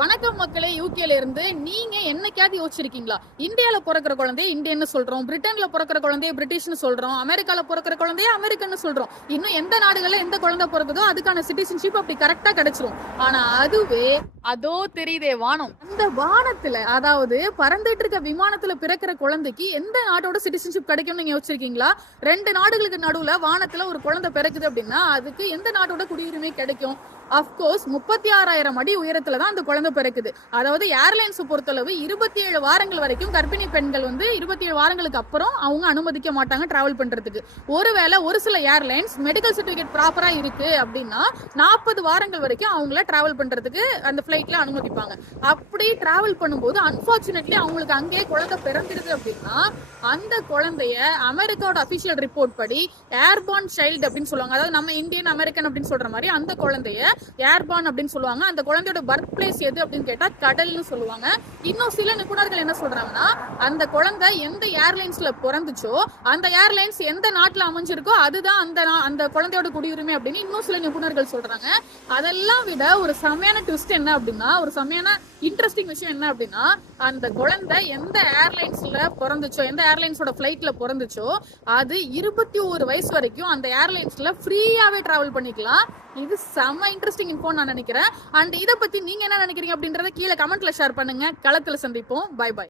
வணக்கம் மக்களே. யூகேல இருந்து நீங்க என்னைக்காவது யோசிச்சிருக்கீங்களா? இந்தியால பிறக்கிற குழந்தைய இந்தியன்னு சொல்றோம், பிரிட்டன்ல பிறக்கிற குழந்தைய பிரிட்டிஷ்னு சொல்றோம், அமெரிக்கால பிறக்கிற குழந்தைய அமெரிக்கன்னு சொல்றோம். இன்னும் எந்த நாடுகள்ல எந்த குழந்தை பிறகுதோ அதுக்கான சிட்டிசன்ஷிப் அப்படி கரெக்டா கிடைச்சிரும். ஆனா அதுவே அதோ தெரியுதே வானம், அந்த வானத்துல அதாவது பறந்துட்டு இருக்க விமானத்துல பிறக்கிற குழந்தைக்கு எந்த நாட்டோட சிட்டிசன்ஷிப் கிடைக்கும்னு நீங்க யோசிச்சிருக்கீங்களா? 2 நாடுகளுக்கு நடுவுல வானத்துல ஒரு குழந்தை பிறக்குது அப்படின்னா அதுக்கு எந்த நாட்டோட குடியுரிமை கிடைக்கும்? அப்கோர்ஸ் 36,000 அடி உயரத்துல தான் அந்த குழந்தை பிறக்குது. அதாவது ஏர்லைன்ஸ் பொறுத்தளவு 27 வாரங்கள் வரைக்கும் கர்ப்பிணி பெண்கள் 27 வாரங்களுக்கு அப்புறம் அவங்க அனுமதிக்க மாட்டாங்க டிராவல் பண்றதுக்கு. ஒருவேளை ஒரு சில ஏர்லைன்ஸ் மெடிக்கல் சர்டிபிகேட் ப்ராப்பரா இருக்கு அப்படின்னா 40 வாரங்கள் வரைக்கும் அவங்கள டிராவல் பண்றதுக்கு அந்த பிளைட்ல அனுமதிப்பாங்க. அப்படி டிராவல் பண்ணும்போது அன்பார்ச்சுனேட்லி அவங்களுக்கு அங்கேயே குழந்தை பிறந்துருது அப்படின்னா அந்த குழந்தைய அமெரிக்காவோட அபிஷியல் ரிப்போர்ட் படி ஏர்பார்ன் சைல்டு அப்படின்னு சொல்லுவாங்க. அதாவது நம்ம இந்தியன் அமெரிக்கன் அப்படின்னு சொல்ற மாதிரி அந்த குழந்தைய ஏர்பார்ன் அப்படின்னு சொல்லுவாங்க. அந்த குழந்தையோட பர்த் பிளேஸ் எது அப்படின்னு கேட்டா கடல்னு சொல்லுவாங்க. இன்னும் சில நிபுணர்கள் என்ன சொல்றாங்கன்னா அந்த குழந்தை எந்த ஏர்லைன்ஸ்ல பிறந்துச்சோ அந்த ஏர்லைன்ஸ் எந்த நாட்டுல அமைஞ்சிருக்கோ அதுதான் அந்த குழந்தையோட குடியுரிமை அப்படின்னு இன்னும் சில நிபுணர்கள் சொல்றாங்க. அதெல்லாம் விட ஒரு செமையான ட்விஸ்ட் என்ன அப்படின்னா, ஒரு செமையான இன்ட்ரெஸ்டிங் விஷயம் என்ன அப்படின்னா, அந்த குழந்தை எந்த ஏர்லைன்ஸ்ல பிறந்துச்சோ, எந்த ஏர்லைன்ஸோட பிளைட்ல பிறந்துச்சோ அது 21 வயசு வரைக்கும் அந்த ஏர்லைன்ஸ்ல ஃப்ரீயாவே டிராவல் பண்ணிக்கலாம். இது செம இன்ட்ரெஸ்டிங் இன்ஃபோ நான் நினைக்கிறேன். அண்ட் இதை பத்தி நீங்க என்ன நினைக்கிறீங்க அப்படின்றத கீழே கமெண்ட்ல ஷேர் பண்ணுங்க. களத்துல சந்திப்போம். Bye by.